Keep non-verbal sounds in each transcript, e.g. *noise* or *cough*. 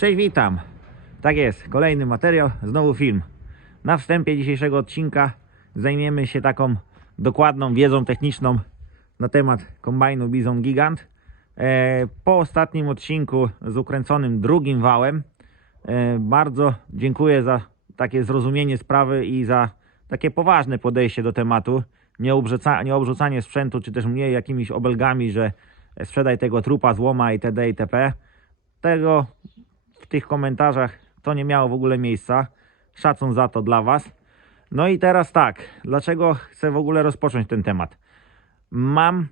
Cześć, witam. Tak jest, kolejny materiał, znowu film. Na wstępie dzisiejszego odcinka zajmiemy się taką dokładną wiedzą techniczną na temat kombajnu Bizon Gigant. E, Po ostatnim odcinku z ukręconym drugim wałem e, bardzo dziękuję za takie zrozumienie sprawy i za takie poważne podejście do tematu. Nie, obrzuca, nie obrzucanie sprzętu, czy też mnie jakimiś obelgami, że sprzedaj tego trupa, złoma itd. itp. Tego tych komentarzach to nie miało w ogóle miejsca. Szacun za to dla Was. No i teraz tak, dlaczego chcę w ogóle rozpocząć ten temat? Mam e,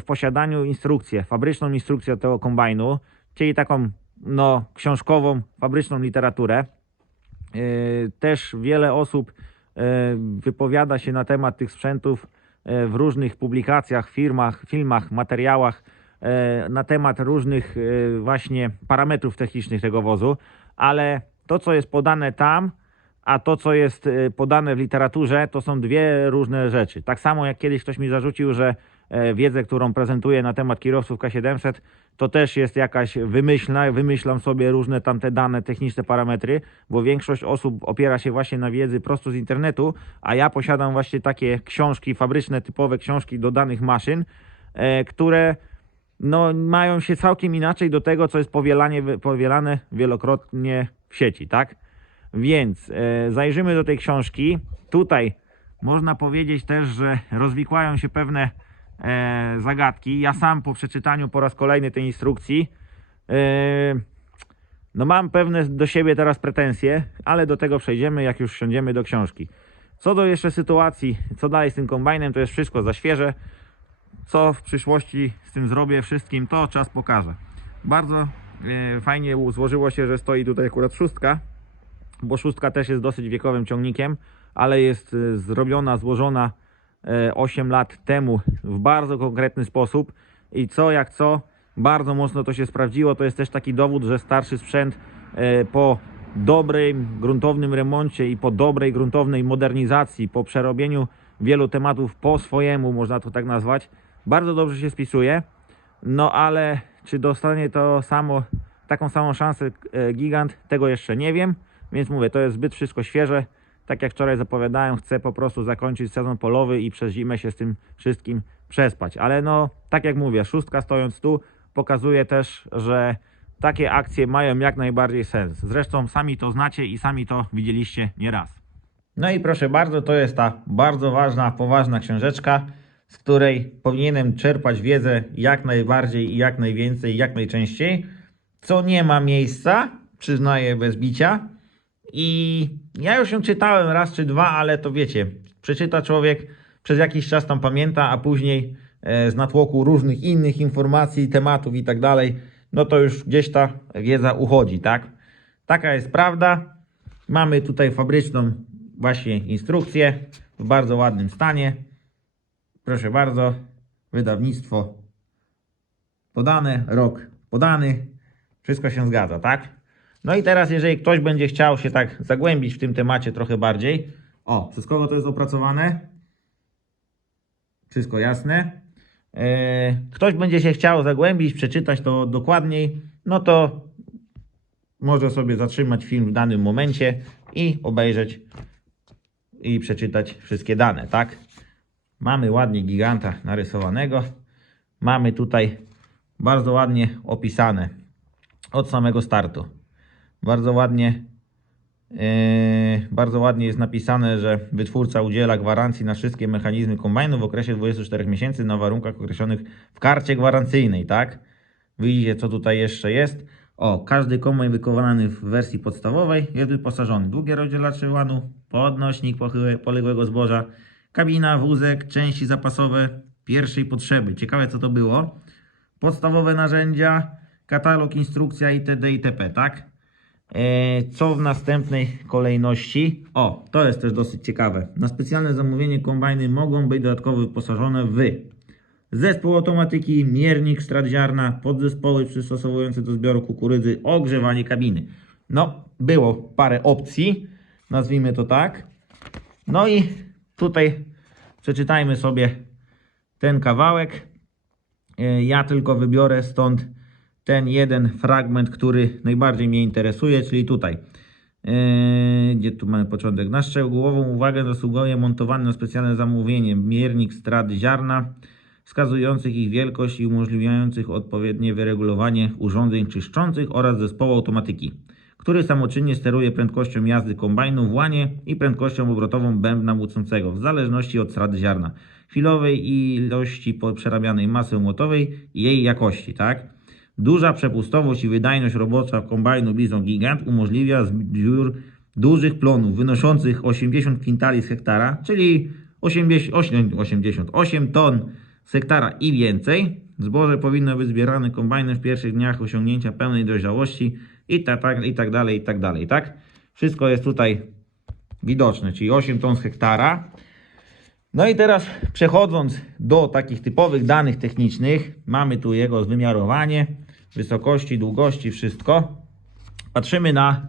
w posiadaniu instrukcję, fabryczną instrukcję tego kombajnu, czyli taką no, książkową, fabryczną literaturę. E, Też wiele osób e, wypowiada się na temat tych sprzętów w różnych publikacjach, firmach, filmach, materiałach na temat różnych e, właśnie parametrów technicznych tego wozu, ale to, co jest podane tam, a to, co jest e, podane w literaturze, to są dwie różne rzeczy. Tak samo jak kiedyś ktoś mi zarzucił, że e, wiedzę, którą prezentuję na temat kierowców K700, to też jest jakaś wymyślna, wymyślam sobie różne tamte dane, techniczne parametry, bo większość osób opiera się właśnie na wiedzy prosto z internetu, a ja posiadam właśnie takie książki fabryczne, typowe książki do danych maszyn, e, które no, mają się całkiem inaczej do tego, co jest powielanie, powielane wielokrotnie w sieci, tak? Więc e, zajrzymy do tej książki. Tutaj można powiedzieć też, że rozwikłają się pewne e, zagadki. Ja sam po przeczytaniu po raz kolejny tej instrukcji e, no mam pewne do siebie teraz pretensje, ale do tego przejdziemy, jak już siądziemy do książki. Co do jeszcze sytuacji, co dalej z tym kombajnem, to jest wszystko za świeże. Co w przyszłości z tym zrobię, wszystkim, to czas pokaże. Bardzo e, fajnie złożyło się, że stoi tutaj akurat szóstka, bo szóstka też jest dosyć wiekowym ciągnikiem, ale jest e, zrobiona, złożona e, 8 lat temu w bardzo konkretny sposób i co jak co, bardzo mocno to się sprawdziło. To jest też taki dowód, że starszy sprzęt e, po dobrym, gruntownym remoncie i po dobrej, gruntownej modernizacji, po przerobieniu wielu tematów po swojemu, można to tak nazwać, bardzo dobrze się spisuje. No ale czy dostanie to samo, taką samą szansę e, gigant, tego jeszcze nie wiem. Więc mówię, to jest zbyt wszystko świeże. Tak jak wczoraj zapowiadałem, chcę po prostu zakończyć sezon polowy i przez zimę się z tym wszystkim przespać. Ale no, tak jak mówię, szóstka stojąc tu pokazuje też, że takie akcje mają jak najbardziej sens. Zresztą sami to znacie i sami to widzieliście nieraz. No i proszę bardzo, to jest ta bardzo ważna, poważna książeczka, z której powinienem czerpać wiedzę jak najbardziej i jak najwięcej, jak najczęściej, co nie ma miejsca, przyznaję bez bicia. I ja już ją czytałem raz czy dwa, ale to wiecie, przeczyta człowiek, przez jakiś czas tam pamięta, a później e, z natłoku różnych innych informacji, tematów i tak dalej, no to już gdzieś ta wiedza uchodzi, tak? Taka jest prawda. Mamy tutaj fabryczną właśnie instrukcję w bardzo ładnym stanie. Proszę bardzo, wydawnictwo podane, rok podany, wszystko się zgadza, tak? No i teraz, jeżeli ktoś będzie chciał się tak zagłębić w tym temacie trochę bardziej, o, przez kogo to jest opracowane? Wszystko jasne. E, Ktoś będzie się chciał zagłębić, przeczytać to dokładniej, no to może sobie zatrzymać film w danym momencie i obejrzeć i przeczytać wszystkie dane, tak? Mamy ładnie giganta narysowanego. Mamy tutaj bardzo ładnie opisane od samego startu. Bardzo ładnie, yy, bardzo ładnie jest napisane, że wytwórca udziela gwarancji na wszystkie mechanizmy kombajnu w okresie 24 miesięcy na warunkach określonych w karcie gwarancyjnej, tak? Widzicie, co tutaj jeszcze jest. O, każdy kombajn wykonany w wersji podstawowej jest wyposażony długie rozdzielacze łanu, podnośnik poległego zboża, kabina, wózek, części zapasowe pierwszej potrzeby. Ciekawe, co to było. Podstawowe narzędzia, katalog, instrukcja itd. itp. Tak? E, Co w następnej kolejności? O, to jest też dosyć ciekawe. Na specjalne zamówienie kombajny mogą być dodatkowo wyposażone w zespół automatyki, miernik, strat ziarna, podzespoły przystosowujące do zbioru kukurydzy, ogrzewanie kabiny. No, było parę opcji, nazwijmy to tak. No i tutaj przeczytajmy sobie ten kawałek. E, Ja tylko wybiorę stąd ten jeden fragment, który najbardziej mnie interesuje, czyli tutaj. Eee, gdzie tu mamy początek? Na szczegółową uwagę zasługuje montowany na specjalne zamówienie miernik strat ziarna, wskazujących ich wielkość i umożliwiających odpowiednie wyregulowanie urządzeń czyszczących oraz zespołu automatyki, który samoczynnie steruje prędkością jazdy kombajnu w łanie i prędkością obrotową bębna młócącego, w zależności od strat ziarna, chwilowej ilości przerabianej masy młotowej i jej jakości, tak? Duża przepustowość i wydajność robocza kombajnu Bison Gigant umożliwia zbiór dużych plonów wynoszących 80 kwintali z hektara, czyli 80, 8, 88 ton z hektara i więcej. Zboże powinno być zbierane kombajnem w pierwszych dniach osiągnięcia pełnej dojrzałości i tak, tak, i tak dalej, i tak dalej, tak? Wszystko jest tutaj widoczne, czyli 8 ton z hektara. No i teraz przechodząc do takich typowych danych technicznych, mamy tu jego wymiarowanie, wysokości, długości, wszystko. Patrzymy na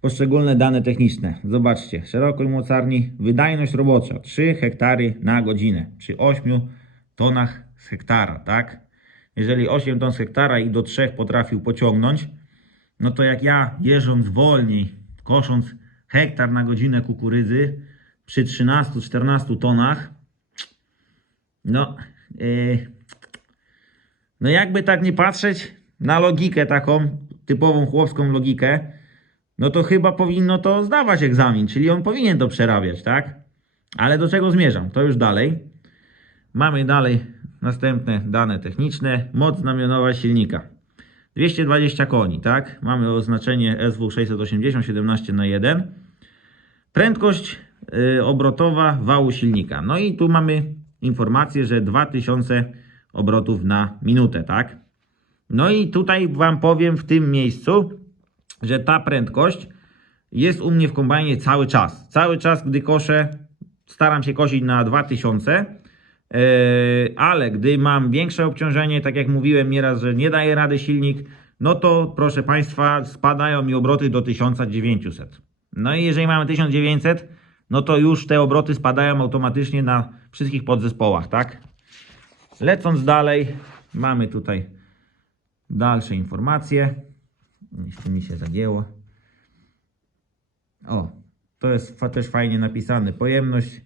poszczególne dane techniczne. Zobaczcie, szerokość mocarni, wydajność robocza 3 hektary na godzinę przy 8 tonach z hektara, tak? Jeżeli 8 ton z hektara i do 3 potrafił pociągnąć, no to jak ja jeżdżąc wolniej, kosząc hektar na godzinę kukurydzy przy 13-14 tonach, no, yy, no jakby tak nie patrzeć na logikę taką, typową chłopską logikę, no to chyba powinno to zdawać egzamin, czyli on powinien to przerabiać, tak? Ale do czego zmierzam? To już dalej. Mamy dalej następne dane techniczne. Moc znamionowa silnika. 220 koni, tak? Mamy oznaczenie SW 680 17 na 1. Prędkość y, obrotowa wału silnika. No i tu mamy informację, że 2000 obrotów na minutę, tak? No i tutaj Wam powiem w tym miejscu, że ta prędkość jest u mnie w kombajnie cały czas. Cały czas, gdy koszę, staram się kosić na 2000, yy, ale gdy mam większe obciążenie, tak jak mówiłem nieraz, że nie daje rady silnik, no to proszę Państwa, spadają mi obroty do 1900. No i jeżeli mamy 1900, no to już te obroty spadają automatycznie na wszystkich podzespołach, tak? Lecąc dalej, mamy tutaj dalsze informacje. Jeśli mi się zagięło. O, to jest też fajnie napisane. Pojemność e,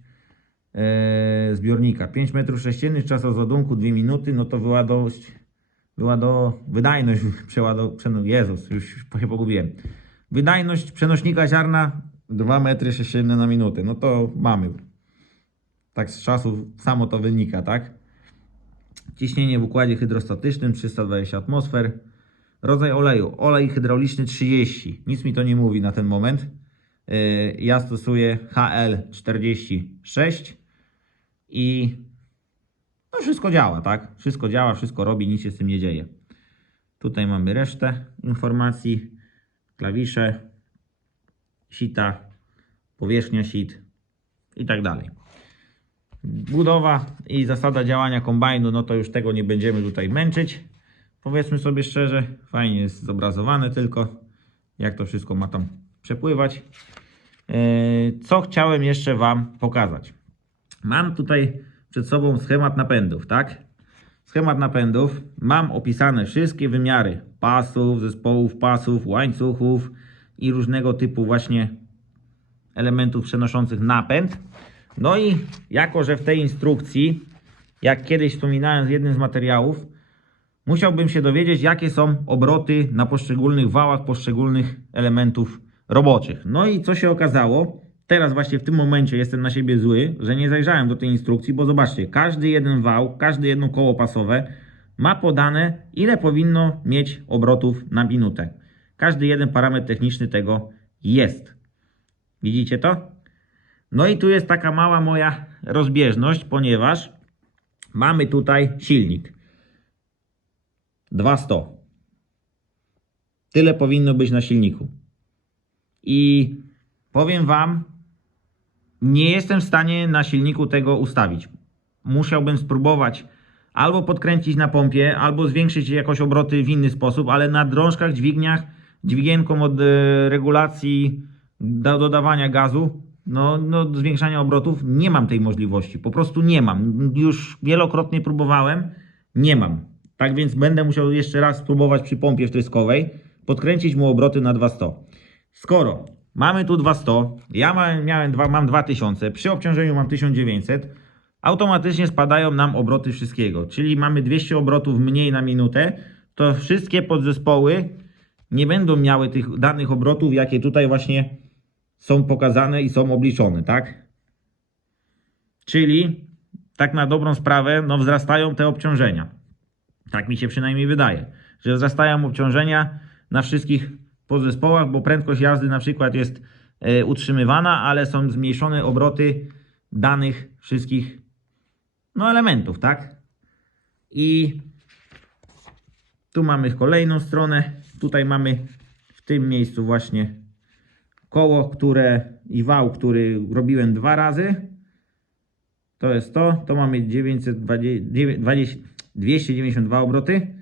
zbiornika 5 m3, czas rozładunku 2 minuty, no to wyładowość, wyłado, wydajność *laughs* przeładow, przeno, Jezus, już się pogubiłem. Wydajność przenośnika ziarna 2 m3 na minutę, no to mamy. Tak z czasu samo to wynika, tak? Ciśnienie w układzie hydrostatycznym 320 atmosfer. Rodzaj oleju. Olej hydrauliczny 30. Nic mi to nie mówi na ten moment. Yy, Ja stosuję HL46 i no wszystko działa, tak? Wszystko działa, wszystko robi, nic się z tym nie dzieje. Tutaj mamy resztę informacji. Klawisze, sita, powierzchnia sit i tak dalej. Budowa i zasada działania kombajnu, no to już tego nie będziemy tutaj męczyć. Powiedzmy sobie szczerze, fajnie jest zobrazowane tylko, jak to wszystko ma tam przepływać. Eee, Co chciałem jeszcze Wam pokazać? Mam tutaj przed sobą schemat napędów, tak? Schemat napędów. Mam opisane wszystkie wymiary pasów, zespołów pasów, łańcuchów i różnego typu właśnie elementów przenoszących napęd. No i jako, że w tej instrukcji, jak kiedyś wspominałem z jednym z materiałów, musiałbym się dowiedzieć, jakie są obroty na poszczególnych wałach poszczególnych elementów roboczych. No i co się okazało? Teraz właśnie w tym momencie jestem na siebie zły, że nie zajrzałem do tej instrukcji, bo zobaczcie, każdy jeden wał, każde jedno koło pasowe ma podane, ile powinno mieć obrotów na minutę. Każdy jeden parametr techniczny tego jest. Widzicie to? No i tu jest taka mała moja rozbieżność, ponieważ mamy tutaj silnik 200. Tyle powinno być na silniku. I powiem Wam, nie jestem w stanie na silniku tego ustawić. Musiałbym spróbować albo podkręcić na pompie, albo zwiększyć jakoś obroty w inny sposób, ale na drążkach, dźwigniach, dźwigienką od e, regulacji do dodawania gazu, no, no zwiększania obrotów, nie mam tej możliwości. Po prostu nie mam. Już wielokrotnie próbowałem, nie mam. Tak więc będę musiał jeszcze raz spróbować przy pompie wtryskowej podkręcić mu obroty na 200. Skoro mamy tu 200, ja mam, miałem dwa, mam 2000, przy obciążeniu mam 1900, automatycznie spadają nam obroty wszystkiego. Czyli mamy 200 obrotów mniej na minutę, to wszystkie podzespoły nie będą miały tych danych obrotów, jakie tutaj właśnie są pokazane i są obliczone, tak? Czyli tak na dobrą sprawę, no wzrastają te obciążenia. Tak mi się przynajmniej wydaje, że wzrastają obciążenia na wszystkich podzespołach, bo prędkość jazdy na przykład jest e, utrzymywana, ale są zmniejszone obroty danych wszystkich no, elementów, tak? I tu mamy kolejną stronę. Tutaj mamy w tym miejscu właśnie koło, które i wał, który robiłem dwa razy. To jest to. To mamy 920, 20, 292 obroty.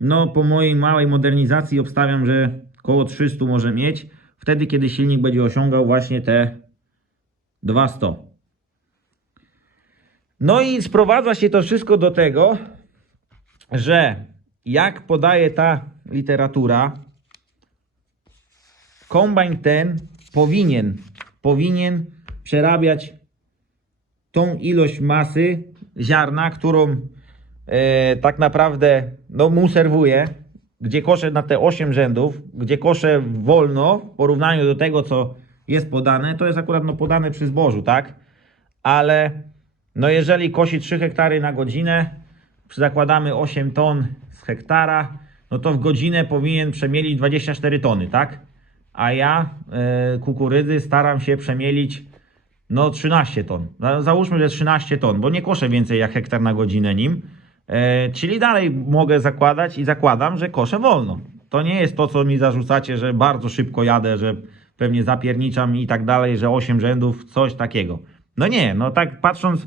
No, po mojej małej modernizacji obstawiam, że koło 300 może mieć. Wtedy, kiedy silnik będzie osiągał właśnie te 200. No i sprowadza się to wszystko do tego, że jak podaje ta literatura, kombajn ten powinien, powinien przerabiać tą ilość masy ziarna, którą e, tak naprawdę no, mu serwuje, gdzie koszę na te 8 rzędów, gdzie koszę wolno w porównaniu do tego, co jest podane, to jest akurat no, podane przy zbożu, tak? Ale no jeżeli kosi 3 hektary na godzinę, zakładamy 8 ton z hektara, no to w godzinę powinien przemielić 24 tony, tak? A ja e, kukurydzy staram się przemielić no 13 ton. No, Załóżmy, że 13 ton, bo nie koszę więcej jak hektar na godzinę nim. E, czyli dalej mogę zakładać i zakładam, że koszę wolno. To nie jest to, co mi zarzucacie, że bardzo szybko jadę, że pewnie zapierniczam i tak dalej, że 8 rzędów, coś takiego. No nie, no tak patrząc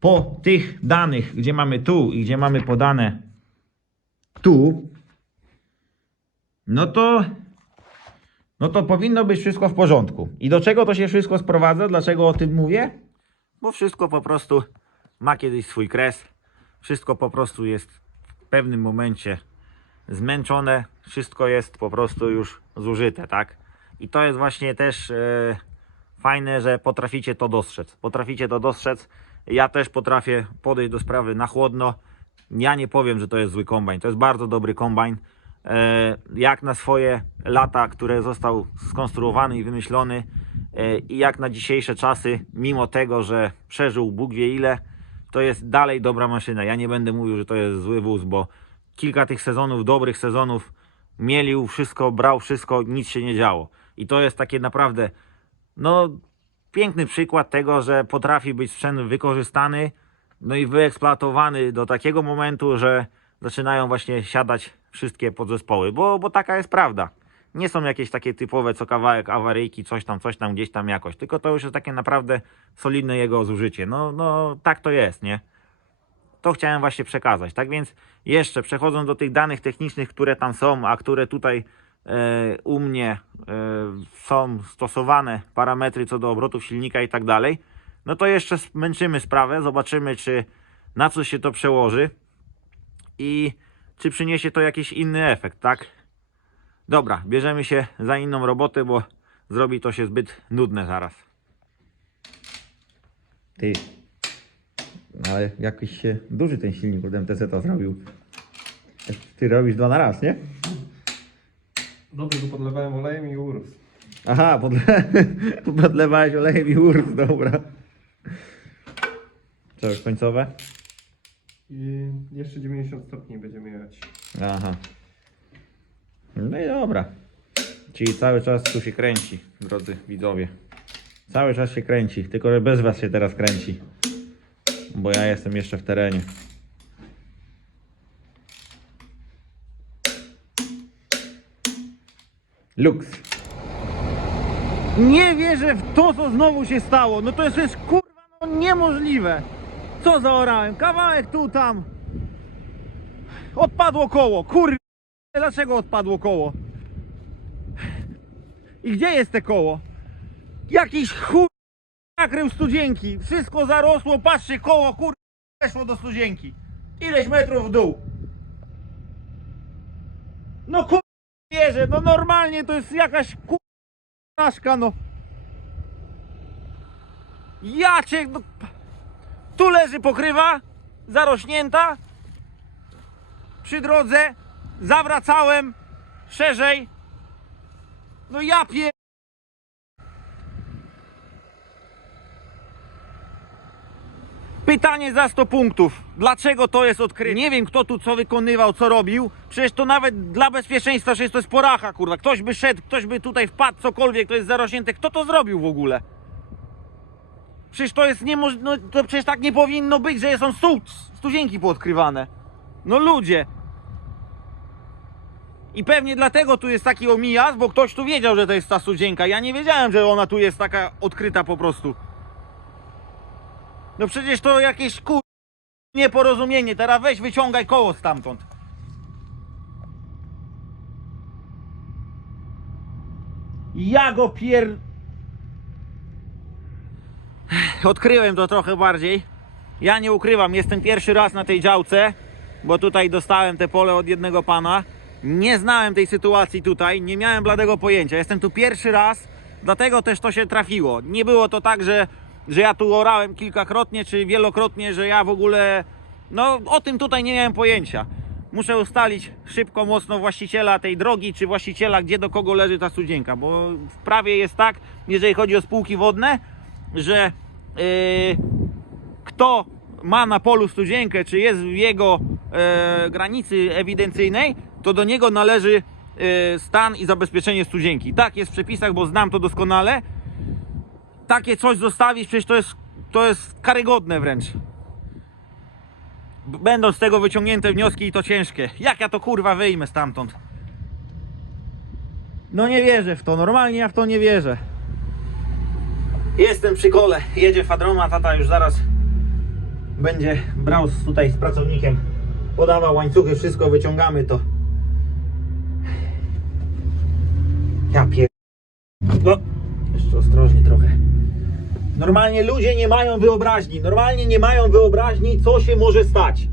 po tych danych, gdzie mamy tu i gdzie mamy podane tu, no to no to powinno być wszystko w porządku. I do czego to się wszystko sprowadza? Dlaczego o tym mówię? Bo wszystko po prostu ma kiedyś swój kres. Wszystko po prostu jest w pewnym momencie zmęczone. Wszystko jest po prostu już zużyte, tak? I to jest właśnie też e, fajne, że potraficie to dostrzec. Potraficie to dostrzec. Ja też potrafię podejść do sprawy na chłodno. Ja nie powiem, że to jest zły kombajn. To jest bardzo dobry kombajn. E, jak na swoje lata, które został skonstruowany i wymyślony e, i jak na dzisiejsze czasy, mimo tego, że przeżył Bóg wie ile, to jest dalej dobra maszyna. Ja nie będę mówił, że to jest zły wóz, bo kilka tych sezonów, dobrych sezonów mielił wszystko, brał wszystko, nic się nie działo. I to jest takie naprawdę, no piękny przykład tego, że potrafi być sprzęt wykorzystany, no i wyeksploatowany do takiego momentu, że zaczynają właśnie siadać wszystkie podzespoły, bo, bo taka jest prawda. Nie są jakieś takie typowe co kawałek awaryjki, coś tam, coś tam, gdzieś tam jakoś, tylko to już jest takie naprawdę solidne jego zużycie. No, no tak to jest, nie? To chciałem właśnie przekazać. Tak więc jeszcze przechodząc do tych danych technicznych, które tam są, a które tutaj e, u mnie e, są stosowane, parametry co do obrotów silnika i tak dalej, no to jeszcze zmęczymy sprawę, zobaczymy czy na co się to przełoży i czy przyniesie to jakiś inny efekt, tak? Dobra, bierzemy się za inną robotę, bo zrobi to się zbyt nudne zaraz. Ty, ale jakiś się duży ten silnik od MTZ-a zrobił. Ty robisz dwa na raz, nie? Dobrze, go podlewałem olejem i urósł. Aha, podle... *laughs* podlewałeś olejem i urósł, dobra. Co, już końcowe? I jeszcze 90 stopni będziemy jechać. Aha. No i dobra. Czyli cały czas tu się kręci, drodzy widzowie. Cały czas się kręci, tylko że bez was się teraz kręci. Bo ja jestem jeszcze w terenie. Lux. Nie wierzę w to, co znowu się stało. No to jest, jest kurwa no niemożliwe. Co zaorałem? Kawałek tu, tam. Odpadło koło, kur... Dlaczego odpadło koło? I gdzie jest te koło? Jakiś chuj nakrył studzienki. Wszystko zarosło, patrzcie, koło kur... weszło do studzienki. Ileś metrów w dół. No kur... wierzę, no normalnie to jest jakaś kuraszka, no. Ja cię, no... Tu leży pokrywa, zarośnięta. Przy drodze zawracałem szerzej. No ja pier... Pytanie za 100 punktów. Dlaczego to jest odkryte? Nie wiem, kto tu co wykonywał, co robił. Przecież to nawet dla bezpieczeństwa, że to jest poracha, kurwa. Ktoś by szedł, ktoś by tutaj wpadł, cokolwiek, to jest zarośnięte. Kto to zrobił w ogóle? Przecież to jest niemożliwe, no, to przecież tak nie powinno być, że są stu, studzienki poodkrywane. No ludzie. I pewnie dlatego tu jest taki omijaz, bo ktoś tu wiedział, że to jest ta studzienka. Ja nie wiedziałem, że ona tu jest taka odkryta po prostu. No przecież to jakieś kur... nieporozumienie. Teraz weź wyciągaj koło stamtąd. Ja go pier... Odkryłem to trochę bardziej. Ja nie ukrywam, jestem pierwszy raz na tej działce, bo tutaj dostałem te pole od jednego pana. Nie znałem tej sytuacji tutaj, nie miałem bladego pojęcia. Jestem tu pierwszy raz, dlatego też to się trafiło. Nie było to tak, że, że ja tu orałem kilkakrotnie czy wielokrotnie, że ja w ogóle. No, o tym tutaj nie miałem pojęcia. Muszę ustalić szybko, mocno właściciela tej drogi, czy właściciela, gdzie do kogo leży ta studzienka, bo w prawie jest tak, jeżeli chodzi o spółki wodne, że yy, kto ma na polu studzienkę, czy jest w jego e, granicy ewidencyjnej, to do niego należy e, stan i zabezpieczenie studzienki. Tak jest w przepisach, bo znam to doskonale. Takie coś zostawić, przecież to jest, to jest karygodne wręcz. Będą z tego wyciągnięte wnioski i to ciężkie. Jak ja to kurwa wyjmę stamtąd? No nie wierzę w to, normalnie ja w to nie wierzę. Jestem przy kole, jedzie Fadroma, tata już zaraz będzie brał tutaj z pracownikiem, podawał łańcuchy, wszystko wyciągamy to. Ja pier... No, jeszcze ostrożnie trochę. Normalnie ludzie nie mają wyobraźni, normalnie nie mają wyobraźni, co się może stać.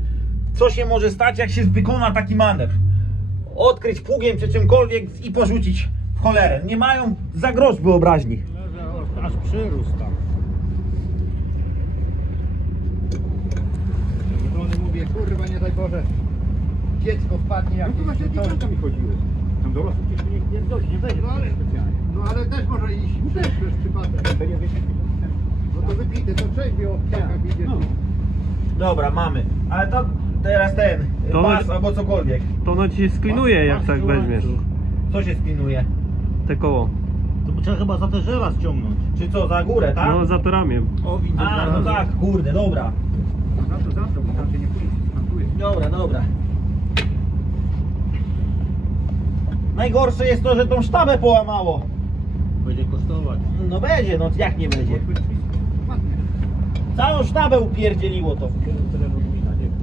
Co się może stać, jak się wykona taki manewr. Odkryć pługiem czy czymkolwiek i porzucić w cholerę. Nie mają za grosz wyobraźni. Aż przyrósł tam. Mówię, kurwa nie daj Boże, dziecko wpadnie jakieś. No to właśnie dzieciątka mi chodziło. Tam dzieci nie, nie wchodzi, nie wejdzie no, ale, specjalnie. No ale też może iść, też też przypadek. No to wypite, to trzeźwie o ptakach idzie. No. Dobra, mamy. Ale to teraz ten, To- pas albo cokolwiek. To ono ci się sklinuje, jak tak weźmiesz. Co się spinuje? Te koło. To trzeba chyba za te żela ściągnąć. Czy co, za górę, tak? No za to ramię. O, widzę. A, no tak, kurde, dobra. Za to, za to, bo tam się nie pójdzie. Dobra, dobra. Najgorsze jest to, że tą sztabę połamało. Będzie kosztować. No będzie, no jak nie będzie. Całą sztabę upierdzieliło to.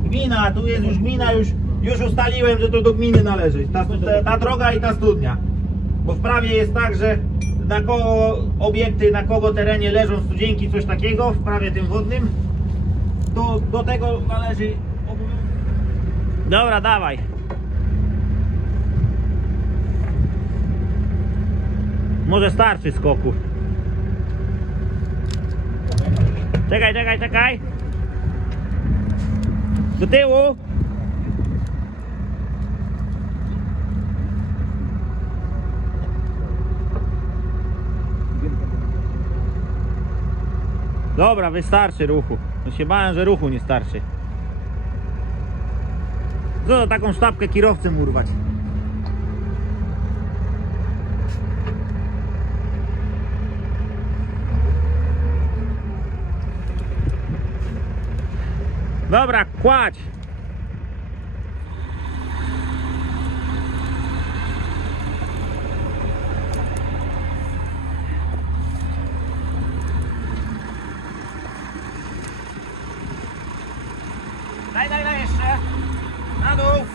Gmina, tu jest już gmina, już, już ustaliłem, że to do gminy należy. Ta, ta, ta droga i ta studnia. Bo w prawie jest tak, że na kogo obiekty, na kogo terenie leżą studzienki, coś takiego, w prawie tym wodnym, to do tego należy obowiązek. Dobra, dawaj. Może starczy skoku. Czekaj, czekaj, czekaj. Do tyłu. Dobra, wystarczy ruchu. No się bałem, że ruchu nie starczy. Co taką sztabkę kierowcem urwać? Dobra, kładź. Daj, daj, daj jeszcze. Na dół.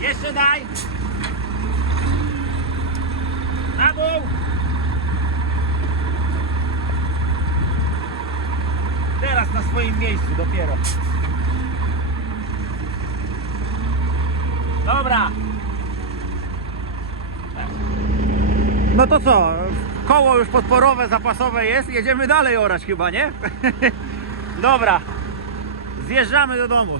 Jeszcze daj. Na dół. teraz na swoim miejscu dopiero. Dobra. No to co? Koło już podporowe, zapasowe jest. Jedziemy dalej orać chyba, nie? *laughs* Dobra. Zjeżdżamy do domu.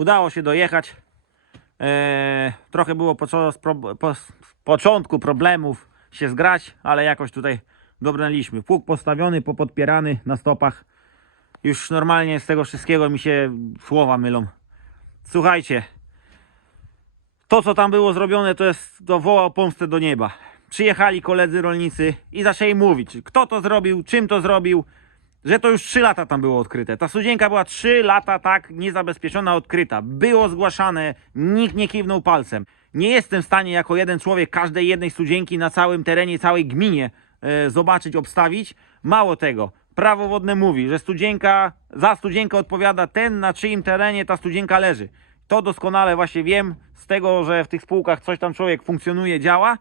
Udało się dojechać. Eee, trochę było po, po, początku problemów się zgrać, ale jakoś tutaj dobrnęliśmy. Pług postawiony, popodpierany na stopach. Już normalnie z tego wszystkiego mi się słowa mylą. Słuchajcie, to co tam było zrobione to jest, to woła o pomstę do nieba. Przyjechali koledzy rolnicy i zaczęli mówić, kto to zrobił, czym to zrobił, że to już 3 lata tam było odkryte. Ta studzienka była 3 lata tak niezabezpieczona, odkryta. Było zgłaszane, nikt nie kiwnął palcem. Nie jestem w stanie jako jeden człowiek każdej jednej studzienki na całym terenie, całej gminie e, zobaczyć, obstawić. Mało tego, prawo wodne mówi, że studzienka, za studzienkę odpowiada ten, na czyim terenie ta studzienka leży. To doskonale właśnie wiem z tego, że w tych spółkach coś tam człowiek funkcjonuje, działa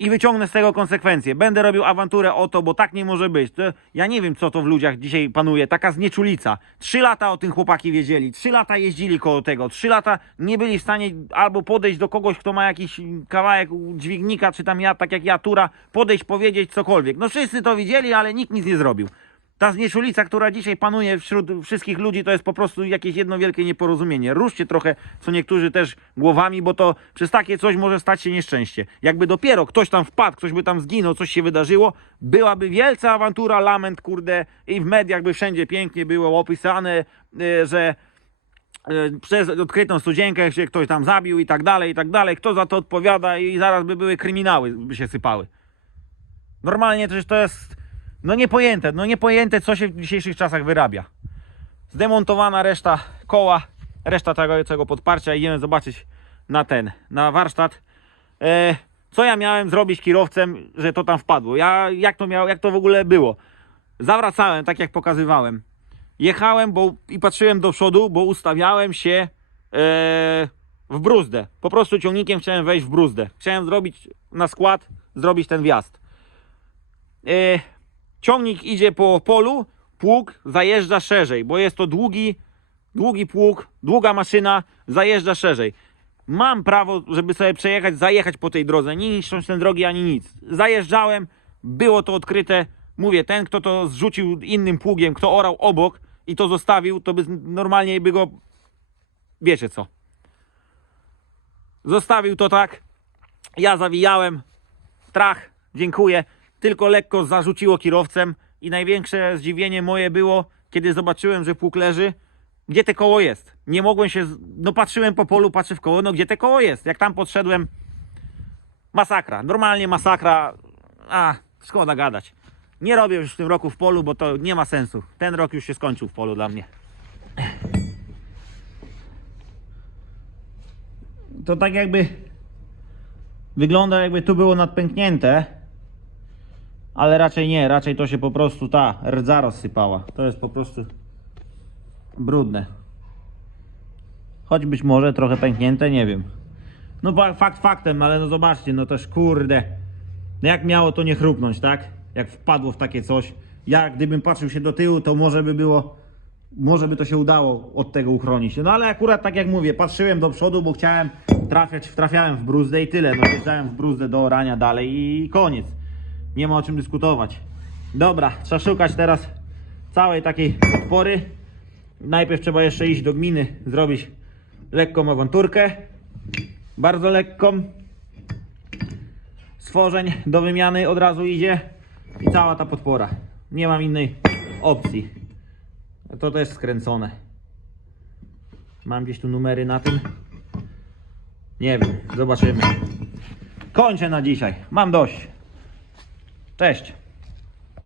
i wyciągnę z tego konsekwencje. Będę robił awanturę o to, bo tak nie może być. To ja nie wiem, co to w ludziach dzisiaj panuje. Taka znieczulica. Trzy lata o tym chłopaki wiedzieli. Trzy lata jeździli koło tego. Trzy lata nie byli w stanie albo podejść do kogoś, kto ma jakiś kawałek dźwignika, czy tam ja, tak jak ja, tura, podejść, powiedzieć cokolwiek. No wszyscy to widzieli, ale nikt nic nie zrobił. Ta znieczulica, która dzisiaj panuje wśród wszystkich ludzi, to jest po prostu jakieś jedno wielkie nieporozumienie. Ruszcie trochę, co niektórzy też głowami, bo to przez takie coś może stać się nieszczęście. Jakby dopiero ktoś tam wpadł, ktoś by tam zginął, coś się wydarzyło, byłaby wielka awantura, lament, kurde, i w mediach by wszędzie pięknie było opisane, e, że e, przez odkrytą studzienkę się ktoś tam zabił i tak dalej, i tak dalej. Kto za to odpowiada i zaraz by były kryminały, by się sypały. Normalnie to, to jest no niepojęte, no niepojęte co się w dzisiejszych czasach wyrabia. Zdemontowana reszta koła, reszta tego, tego podparcia idziemy zobaczyć na ten, na warsztat. E, co ja miałem zrobić kierowcem, że to tam wpadło? Ja, jak to miało, jak to w ogóle było? Zawracałem, tak jak pokazywałem. Jechałem bo, i patrzyłem do przodu, bo ustawiałem się e, w bruzdę. Po prostu ciągnikiem chciałem wejść w bruzdę. Chciałem zrobić na skład, zrobić ten wjazd. E, ciągnik idzie po polu, pług zajeżdża szerzej, bo jest to długi, długi pług, długa maszyna, zajeżdża szerzej. Mam prawo, żeby sobie przejechać, zajechać po tej drodze, nie niszcząc tej drogi ani nic. Zajeżdżałem, było to odkryte. Mówię, ten, kto to zrzucił innym pługiem, kto orał obok i to zostawił, to by normalnie by go. Wiecie co? Zostawił to tak. Ja zawijałem. Trach, dziękuję tylko lekko zarzuciło kierowcem i największe zdziwienie moje było, kiedy zobaczyłem, że pług leży, gdzie te koło jest. Nie mogłem się, no patrzyłem po polu, patrzę w koło, no gdzie te koło jest. Jak tam podszedłem, masakra, normalnie masakra, a szkoda gadać. Nie robię już w tym roku w polu, bo to nie ma sensu. Ten rok już się skończył w polu dla mnie. To tak jakby wygląda jakby tu było nadpęknięte ale raczej nie, raczej to się po prostu ta rdza rozsypała. To jest po prostu brudne. Choć być może trochę pęknięte, nie wiem. No fa- fakt faktem, ale no zobaczcie, no też kurde. No jak miało to nie chrupnąć, tak? Jak wpadło w takie coś. Ja gdybym patrzył się do tyłu, to może by było, może by to się udało od tego uchronić. No ale akurat tak jak mówię, patrzyłem do przodu, bo chciałem trafiać, trafiałem w bruzdę i tyle. No wjeżdżałem w bruzdę do orania dalej i koniec. Nie ma o czym dyskutować. Dobra, trzeba szukać teraz całej takiej podpory. Najpierw trzeba jeszcze iść do gminy, zrobić lekką awanturkę. Bardzo lekką. Stworzeń do wymiany od razu idzie. I cała ta podpora. Nie mam innej opcji. To też skręcone. Mam gdzieś tu numery na tym. Nie wiem, zobaczymy. Kończę na dzisiaj. Mam dość. Cześć.